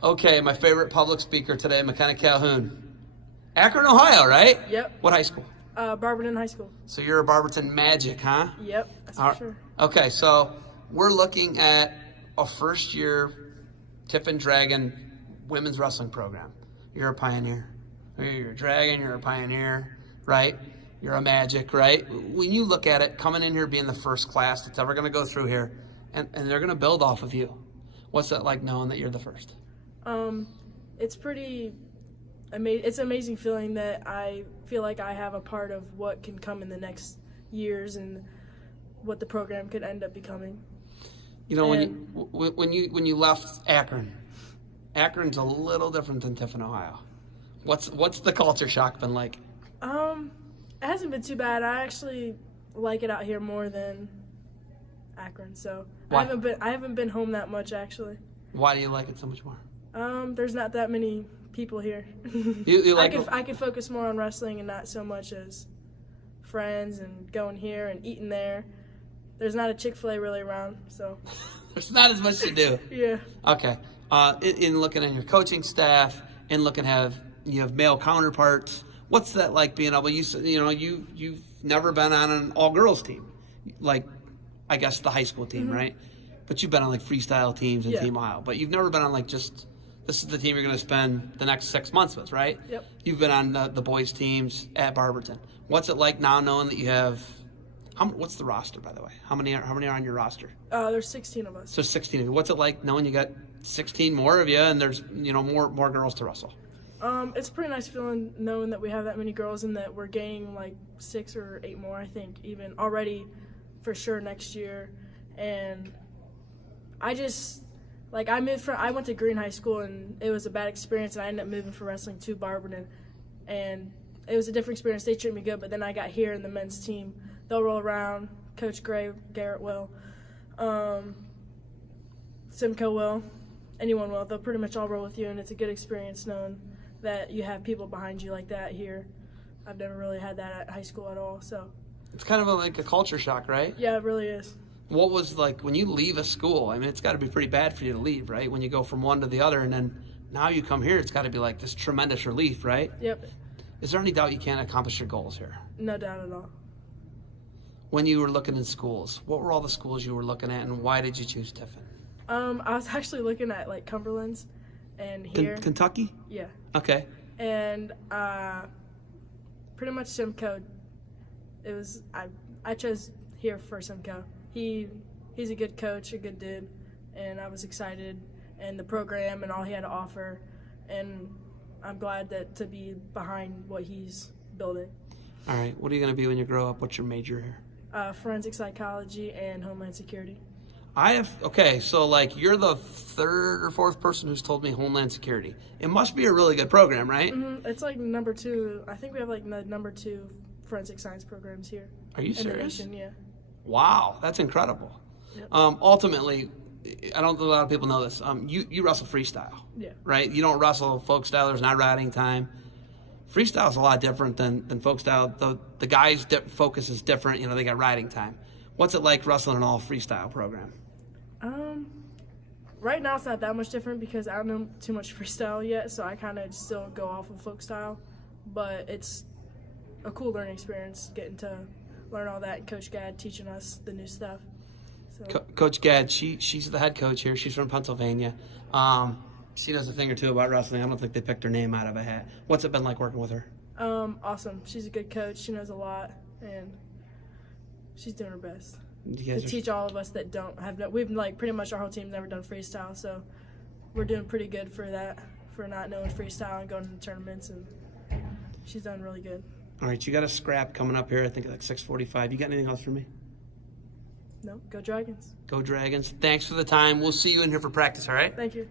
Okay, my favorite public speaker today, McKenna Calhoun. Akron, Ohio, right? Yep. What high school? Barberton High School. So you're a Barberton Magic, huh? Yep, that's All for right. sure. Okay, so we're looking at a first-year Tiffin Dragon women's wrestling program. You're a pioneer. You're a Dragon, you're a pioneer, right? You're a Magic, right? When you look at it, coming in here being the first class that's ever going to go through here, and they're going to build off of you. What's that like knowing that you're the first? It's pretty amazing. It's an amazing feeling that I feel like I have a part of what can come in the next years and what the program could end up becoming. You know, when you left Akron, Akron's a little different than Tiffin, Ohio. What's the culture shock been like? It hasn't been too bad. I actually like it out here more than Akron. So Why? I haven't been home that much actually. Why do you like it so much more? There's not that many people here. You like I could focus more on wrestling and not so much as friends and going here and eating there. There's not a Chick-fil-A really around, so. There's not as much to do. Yeah. Okay. In looking at your coaching staff, and looking you have male counterparts. What's that like being able? You've never been on an all-girls team, like I guess the high school team, right? But you've been on like freestyle teams and Team Ohio. But you've never been on like just this is the team you're going to spend the next 6 months with, right? Yep. You've been on the boys teams at Barberton. What's it like now knowing that you have? What's the roster, by the way? How many are on your roster? There's 16 of us. So 16 of you. What's it like knowing you got 16 more of you and there's more girls to wrestle? It's a pretty nice feeling knowing that we have that many girls and that we're gaining like 6 or 8 more, I think, even already for sure next year. And I just, like, I went to Green High School and it was a bad experience and I ended up moving for wrestling to Barberton. And it was a different experience. They treated me good, but then I got here in the men's team. They'll roll around. Coach Gray, Garrett will. Simcoe will. Anyone will. They'll pretty much all roll with you, and it's a good experience knowing that you have people behind you like that here. I've never really had that at high school at all, so. It's kind of like a culture shock, right? Yeah, it really is. What was like when you leave a school? I mean, it's got to be pretty bad for you to leave, right? When you go from one to the other, and then now you come here, it's got to be like this tremendous relief, right? Yep. Is there any doubt you can't accomplish your goals here? No doubt at all. When you were looking in schools, what were all the schools you were looking at, and why did you choose Tiffin? I was actually looking at like Cumberland's and here. Kentucky? Yeah. Okay. And pretty much Simcoe. It was I chose here for Simcoe. He's a good coach, a good dude, and I was excited and the program and all he had to offer, and I'm glad to be behind what he's building. All right. What are you going to be when you grow up? What's your major here? Forensic psychology and homeland security. So like you're the third or fourth person who's told me Homeland Security. It must be a really good program, right? Mm-hmm. It's like number 2. I think we have like the number 2 forensic science programs here. Are you serious? In the nation, yeah. Wow, that's incredible. Yep. Ultimately, I don't think a lot of people know this. You wrestle freestyle, Yeah. right? You don't wrestle folk style. There's not riding time. Freestyle is a lot different than folk style. The guys' focus is different. They got riding time. What's it like wrestling an all freestyle program? Right now it's not that much different because I don't know too much freestyle yet, so I kind of still go off of folk style. But it's a cool learning experience getting to learn all that, and Coach Gadd teaching us the new stuff. So. Coach Gadd, she's the head coach here. She's from Pennsylvania. She knows a thing or two about wrestling. I don't think they picked her name out of a hat. What's it been like working with her? Awesome. She's a good coach. She knows a lot, and she's doing her best to teach all of us that don't have we've like pretty much our whole team's never done freestyle, so we're doing pretty good for that, for not knowing freestyle and going to tournaments, and she's done really good. All right, you got a scrap coming up here, I think like 6:45. You got anything else for me? No, go Dragons. Go Dragons. Thanks for the time. We'll see you in here for practice, all right? Thank you.